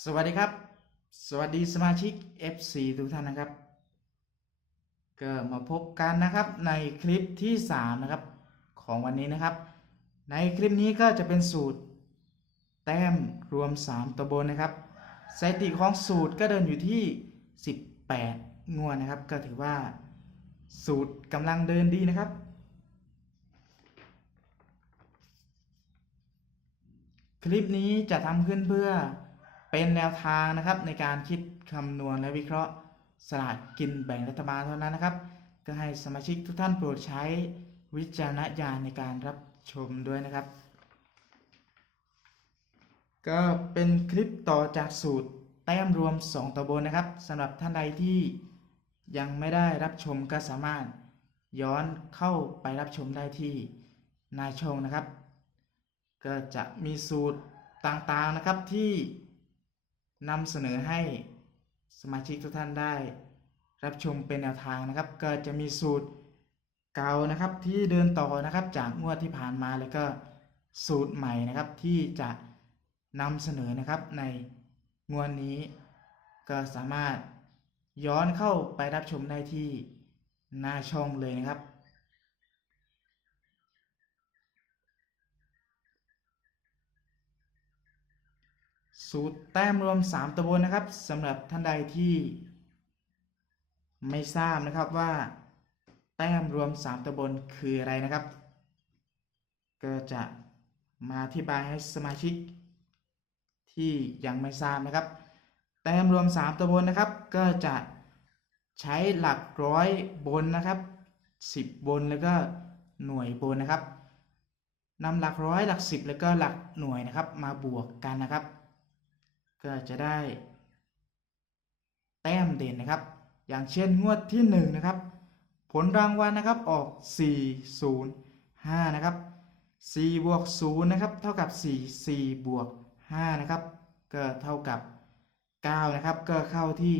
สวัสดีครับ สวัสดีสมาชิก FC ทุกท่านนะครับ ก็มาพบกันนะครับในคลิปที่ 3 นะครับ ของวันนี้นะครับ ในคลิปนี้ก็จะเป็นสูตร แต้มรวม 3ตัวบนนะครับสถิติของสูตรก็เดินอยู่ที่ 18 งวดนะครับ ก็ถือว่าสูตรกำลังเดินดีนะครับคลิปนี้จะทำขึ้นเพื่อ เป็นแนวทางนะครับในการคิดคำนวณและวิเคราะห์สลากกินแบ่งรัฐบาลเท่านั้นนะครับ ก็ให้สมาชิกทุกท่านโปรดใช้วิจารณญาณในการรับชมด้วยนะครับ ก็เป็นคลิปต่อจากสูตรแต้มรวม 2ตัวบนนะครับสำหรับท่านใดที่ยังไม่ได้รับชมก็สามารถย้อนเข้าไปรับชมได้ที่นายชงนะครับ ก็จะมีสูตรต่างๆนะครับที่ นำเสนอให้สมาชิกทุกท่านได้ รับชมเป็นแนวทางนะครับ ก็จะมีสูตรเก่านะครับที่เดินต่อนะครับจากงวดที่ผ่านมาแล้วก็สูตรใหม่นะครับที่จะนำเสนอนะครับในงวดนี้ ก็สามารถย้อนเข้าไปรับชมได้ที่หน้าช่องเลยนะครับ สูตรแต้มรวม 3ตัวบนนะครับสำหรับท่านใดที่ไม่ทราบนะครับว่า แต้มรวม 3ตัวบนคืออะไรนะครับ ก็จะมาอธิบายให้สมาชิก ที่ยังไม่ทราบนะครับ แต้มรวม 3ตัวบนนะครับ ก็จะใช้หลักร้อยบนนะครับ 10 บนแล้วก็หน่วยบนนะครับนำหลักร้อยหลัก 10 แล้วก็หลักหน่วยนะครับ มาบวกกันนะครับ ก็จะได้ แต้มเด่นนะครับ อย่างเช่นงวดที่1นะครับ ผลรางวัลนะครับออก 4 0 5 นะครับ 4 บวก 0 นะครับ เท่ากับ 4 4 บวก 5 นะครับ ก็เท่ากับ 9 นะครับ ก็เข้าที่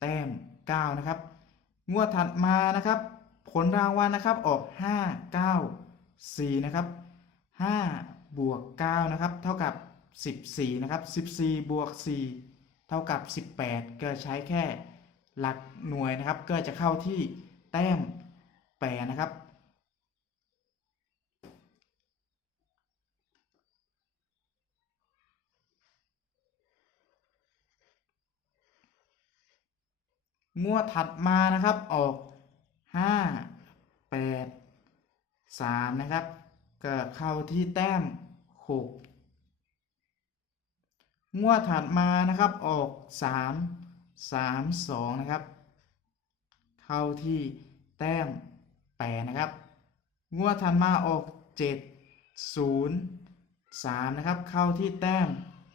แต้ม 9 นะครับ งวดถัดมานะครับ ผลรางวัลนะครับออก 5 9 4 นะครับ 5 บวก 9 นะครับ เท่ากับ 14 นะครับ 14 บวก 4 เท่ากับ 18 ก็ใช้แค่หลักหน่วยนะครับ ก็จะเข้าที่แต้มแปรนะครับ งวดถัดมานะครับออก 5 8 3 นะครับ ก็เข้าที่แต้ม 6 งวดถัดมานะครับออก 3 3 2 นะครับ เข้าที่แต้ม8นะครับ งวดถัดมาออก 7 0 3 นะครับ เข้าที่แต้ม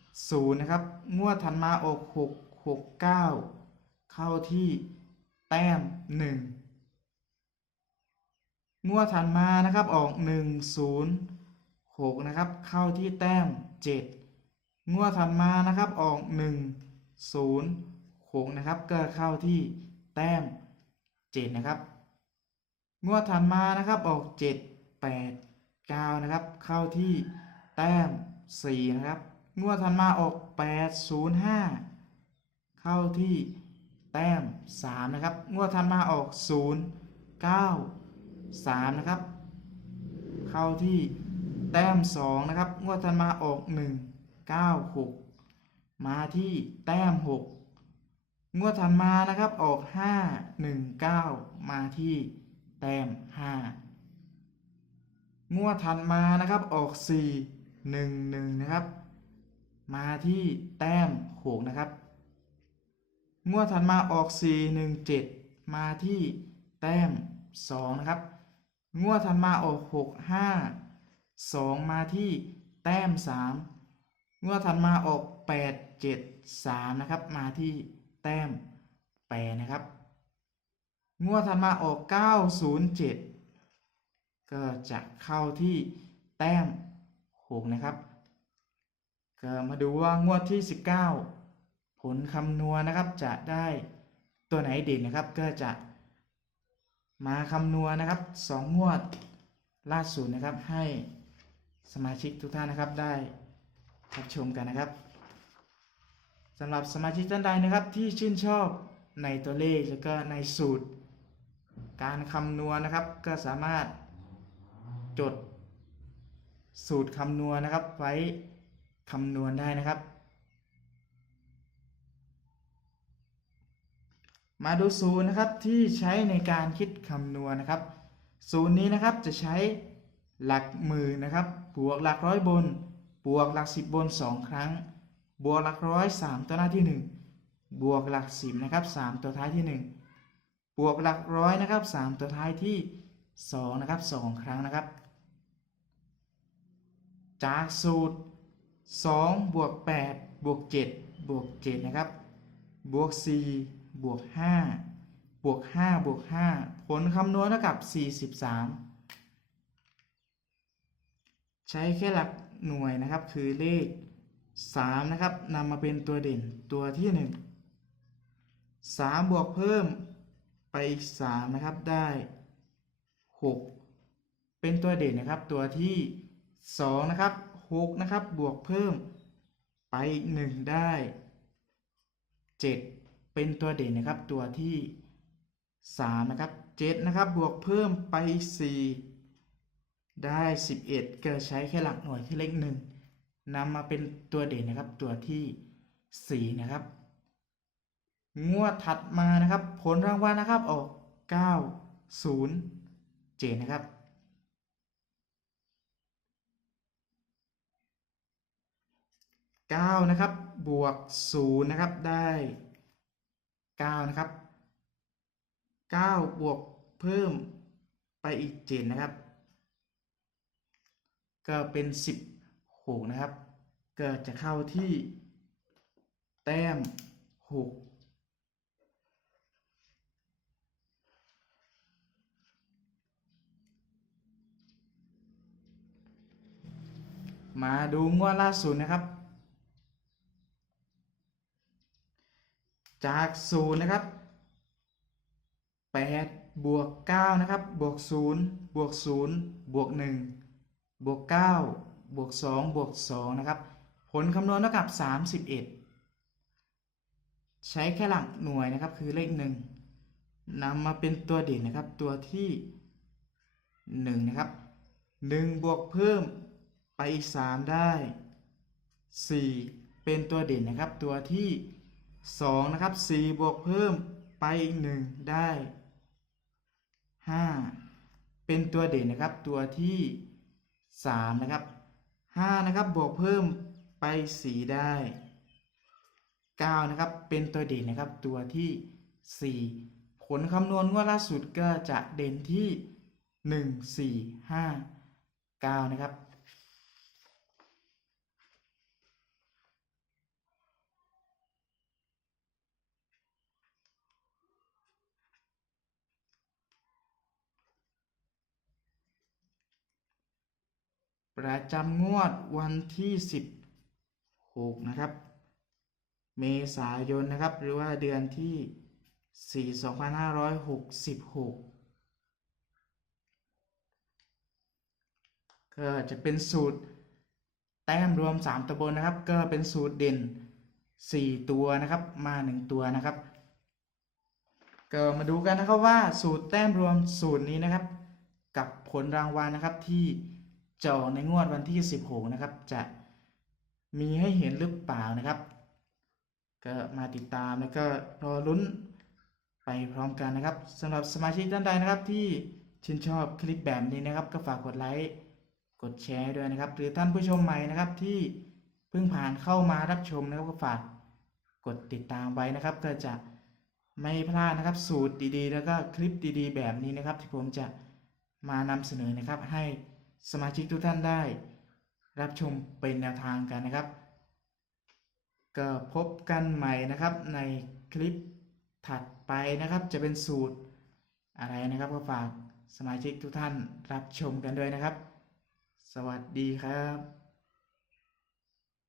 0 นะครับ งวดถัดมาออก 6 6 9 เข้าที่แต้ม 1 งวดถัดมานะครับออก 1 0 6 นะครับ เข้าที่แต้ม 7 งวดถัดมานะครับออก 1 0 6นะครับก็เข้าที่แต้ม 7 นะครับ งวดถัดมานะครับออก 7 8 9นะครับเข้าที่แต้ม 4 นะครับ งวดถัดมาออก 8 0 5 เข้าที่แต้ม 3 นะครับ งวดถัดมาออก 0 9 3 นะครับ เข้าที่แต้ม 2 นะครับ งวดถัดมาออก 1 9 6 มาที่แต้ม 6 งวดถัดมานะครับออก 5 1 9 มาที่แต้ม 5 งวดถัดมานะครับออก 4 1 1 นะครับ มาที่แต้ม 6 นะครับ งวดถัดมาออก 4 1 7 มาที่แต้ม 2 นะครับ งวดถัดมาออก 6 5 2 มาที่แต้ม 3 งวดถัดมาออก 8 7 3 นะครับ มาที่แต้ม8นะครับ งวดถัดมาออก 9 0 7 ก็จะเข้าที่แต้ม 6 นะครับ ก็มาดูว่างวดที่ 19 ผลคำนวณนะครับจะได้ตัวไหนเด่นนะครับ ก็จะมาคำนวณนะครับสองงวดล่าสุดนะครับให้สมาชิกทุกท่านนะครับได้ รับชมกันนะครับสำหรับสมาชิกท่านใดนะครับที่ชื่นชอบในตัวเลขแล้วก็ในสูตร การคำนวณนะครับ ก็สามารถจดสูตรคำนวณนะครับ ไว้คำนวณได้นะครับ มาดูศูนย์นะครับที่ใช้ในการคิดคำนวณนะครับศูนย์นี้นะครับจะใช้หลักหมื่นนะครับบวกหลักร้อยบน บวกหลักสิบบนสองครั้ง บวกหลักร้อยสามตัวหน้าที่หนึ่งบวกหลักสิบนะครับสามตัวท้ายที่หนึ่งบวกหลักร้อยนะครับสามตัวท้ายที่สองนะครับสองครั้งนะครับ จากสูตร2บวก8บวก7บวก7นะครับ บวก4บวก5บวก5บวก5ผลคำนวณเท่ากับ43ใช้แค่หลัก หน่วยนะครับ คือเลข 3 นะครับนำมาเป็นตัวเด่นตัวที่ 1 3 บวกเพิ่มไปอีก 3 นะครับได้ 6 เป็นตัวเด่นนะครับ ตัวที่ 2 นะครับ6นะครับบวกเพิ่มไปอีก 1 ได้ 7 เป็นตัวเด่นนะครับตัวที่ 3 นะครับ7นะครับบวกเพิ่มไปอีก 4 ได้ 11 ก็ใช้แค่หลักหน่วยที่เลข1นำมาเป็นตัวเด่นนะครับ ตัวที่ 4 นะครับ งวดถัดมานะครับ ผลรางวัลนะครับออก 9 0 7 นะครับ9นะครับ บวก0นะครับ ได้9นะครับ9บวกเพิ่มไปอีก 7 นะครับ ก็เป็น 16 นะครับ ก็จะเข้าที่แต้ม 6มาดูงวดล่าสุดนะครับ จากศูนย์นะครับแปดบวกเก้านะครับ บวกศูนย์บวกศูนย์บวกหนึ่ง บวกเก้าบวกสองบวกสองนะครับ ผลคำนวณเท่ากับสามสิบเอ็ดใช้แค่หลักหน่วยนะครับ คือเลขหนึ่งนำมาเป็นตัวเด่นนะครับ ตัวที่หนึ่งนะครับหนึ่งบวกเพิ่มไปอีกสามได้สี่เป็นตัวเด่นนะครับ ตัวที่ 2 นะครับ 4 บวกเพิ่มไปอีก 1 ได้ 5 เป็นตัวเด่นนะครับ ตัวที่ 3 นะครับ 5 นะครับ บวกเพิ่มไป 4 ได้ 9 นะครับ เป็นตัวเด่นนะครับ ตัวที่ 4 ผลคำนวณงวดล่าสุดก็จะเด่นที่ 1 4 5 9 นะครับ ประจำงวดวันที่ 16 นะครับ เมษายนนะครับ หรือว่าเดือนที่ 4 2566 ก็จะเป็นสูตรแต้มรวม 3ตัวบนนะครับ ก็เป็นสูตรเด่น 4 ตัวนะครับ มา 1 ตัวนะครับ ก็มาดูกันนะครับว่าสูตรแต้มรวมสูตรนี้นะครับ กับผลรางวัลนะครับที่ จอในงวดวันที่ 16 นะครับ จะมีให้เห็นหรือเปล่านะครับ ก็มาติดตามแล้วก็รอลุ้นไปพร้อมกันนะครับสำหรับสมาชิกท่านใดนะครับที่ชื่นชอบคลิปแบบนี้นะครับ ก็ฝากกดไลค์กดแชร์ด้วยนะครับ หรือท่านผู้ชมใหม่นะครับที่เพิ่งผ่านเข้ามารับชมนะครับก็ฝากกดติดตามไว้นะครับ ก็จะไม่พลาดนะครับสูตรดีๆ แล้วก็คลิปดีๆ แบบนี้นะครับ ที่ผมจะมานำเสนอนะครับให้ สมาชิกทุกท่านได้ รับชมเป็นแนวทางกันนะครับ ก็พบกันใหม่นะครับในคลิปถัดไปนะครับ จะเป็นสูตรอะไรนะครับก็ฝากสมาชิกทุกท่านรับชมกันด้วยนะครับ สวัสดีครับ